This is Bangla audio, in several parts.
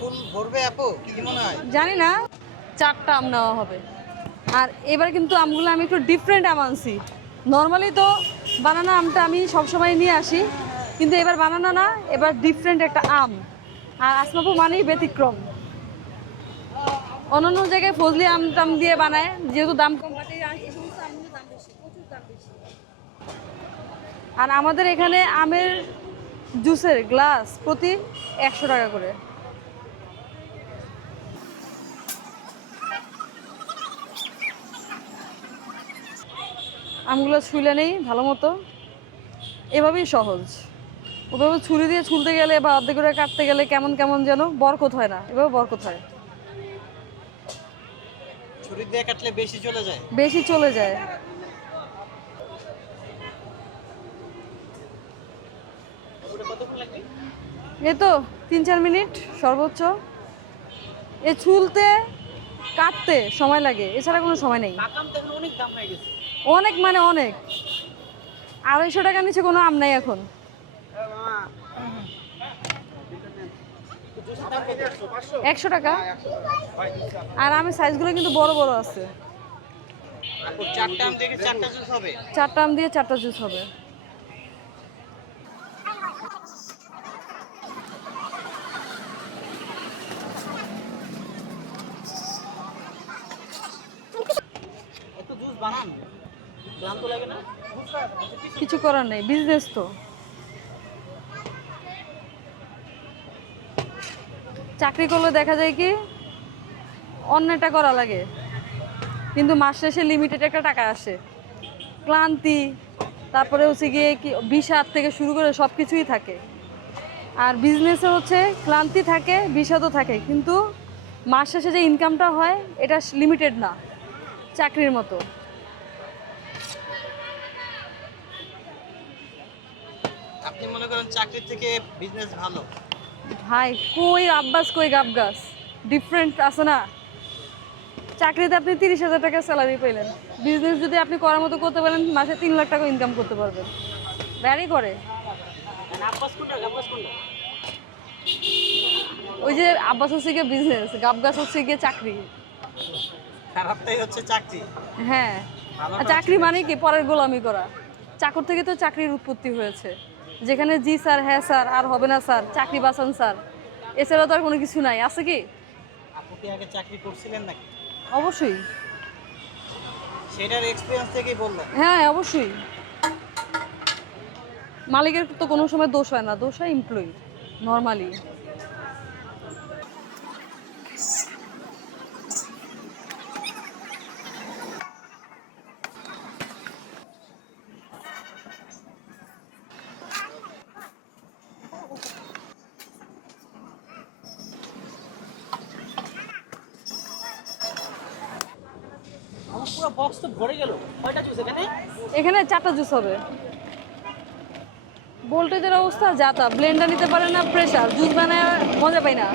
ফুল ভরবে আপু, কি মনে হয়? জানি না, 4টা আম নেওয়া হবে। আর এবার কিন্তু আমগুলো আমি একটু ডিফারেন্ট আম আনছি। নর্মালি তো বানানা আমটা আমি সবসময় নিয়ে আসি, কিন্তু এবার বানানা না, এবার ডিফারেন্ট একটা আম। আর আসমাপু মানেই ব্যতিক্রম। অন্যান্য জায়গায় ফজলি আম টাম দিয়ে বানায়, যেহেতু দাম কম, বাট এই সমস্ত আমগুলোর দাম বেশি, প্রচুর দাম বেশি। আর আমাদের এখানে আমের জুসের গ্লাস প্রতি 100 টাকা করে। আমগুলো ছুলে নেই ভালো মতো, এভাবেই সহজ। ওভাবে ছুরি দিয়ে ছুলতে গেলে বা অর্ধেক করে কাটতে গেলে কেমন কেমন যেন বরকত হয় না, এভাবে বরকত হয়। ছুরি দিয়ে কাটলে বেশি চলে যায়। বেশি চলে যায়। এই তো 3-4 মিনিট সর্বোচ্চ। এ ছুলতে কাটতে সময় লাগে, এছাড়া কোনো সময় নেই। অনেক দাম হয়ে গেছে। অনেক মানে অনেক, 250 টাকার নিচে কোনো আম নাই এখন। 100 টাকা। আর আমের সাইজগুলো কিন্তু বড় বড় আছে। আপু 4টা আম দিয়ে 4টা জুস হবে? 4টা আম দিয়ে 4টা জুস হবে। এত জুস বানান, ক্লান্ত লাগে না? কিছু করার নেই, বিজনেস তো। চাকরি করলে দেখা যায় কি অন্যটা করা লাগে, কিন্তু মাস শেষে লিমিটেড একটা টাকা আসে। ক্লান্তি, তারপরে হচ্ছে গিয়ে কি বিষাদ থেকে শুরু করে সব কিছুই থাকে। আর বিজনেসে হচ্ছে ক্লান্তি থাকে, বিষাদও থাকে, কিন্তু মাস শেষে যে ইনকামটা হয় এটা লিমিটেড না, চাকরির মতো। আপনি মনে করেন চাকরি থেকে বিজনেস ভালো? ভাই কই আব্বাস কই গাবগাস, ডিফারেন্ট আছে না। চাকরিতে আপনি 30,000 টাকা স্যালারি পেলেন, বিজনেস যদি আপনি করার মতো করতে পারেন মাসে 3 লাখ টাকা ইনকাম করতে পারবেন। ভ্যারি করে। আব্বাস কোনটা, আব্বাস কোনটা? ওই যে আব্বাস হচ্ছে গিয়ে বিজনেস, গাবগাস হচ্ছে গিয়ে চাকরি। খারাপটাই হচ্ছে চাকরি। হ্যাঁ, আর ভালোটা চাকরি হচ্ছে মানে ব্যবসা। কি পরের গোলামি করা। চাকর থেকে তো চাকরির উৎপত্তি হয়েছে, যেখানে জি স্যার, হ্যাঁ স্যার, আর হবে না স্যার, চাকরি বাঁচান স্যার, এছাড়া তো আর কোনো কিছু নাই, আছে কি? আপু কি আগে চাকরি করছিলেন নাকি? অবশ্যই। সেটার এক্সপিরিয়েন্স থেকেই বললেন? হ্যাঁ অবশ্যই। মালিকের তো কোনো সময় দোষ হয় না, দোষ হয় এমপ্লয়ি নর্মালি। আমার পুরো বক্স তো ভরে গেল। কয়টা জুস এখানে? এখানে 4টা জুস হবে। ভোল্টেজের অবস্থা যা তা, ব্লেন্ডার নিতে পারে না, প্রেসার জুস বানায় মজা পাই না।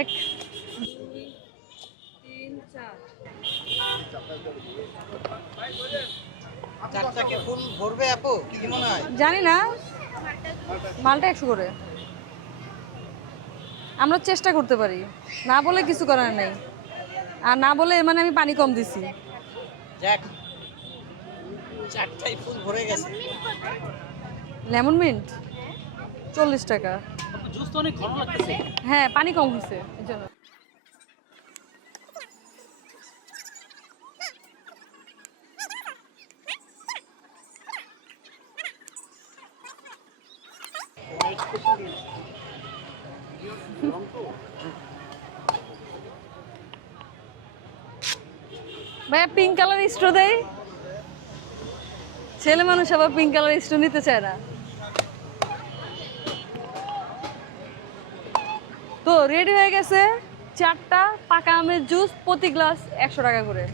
এক, দুই, তিন, চার। 4টা কি ফুল ভরবে আপু, কি মনে হয়? জানি না, মালটা 100 করে। আমরা চেষ্টা করতে পারি, না বলে কিছু করার নেই। আর না বলে এর মানে আমি পানি কম দিছি। যাক, 4টাই ফুল ভরে গেছে। লেমন মিন্ট 40 টাকা। জুস তো অনেক ঘন লাগতেছে। হ্যাঁ পানি কম হয়েছে এই জন্য। ভাইয়া পিঙ্ক কালার স্ট্র দেয়, ছেলে মানুষ আবার পিঙ্ক কালার স্ট্র নিতে চায় না। তো রেডি হয়ে গেছে 4টা পাকা আমের জুস, প্রতি গ্লাস 100 টাকা করে।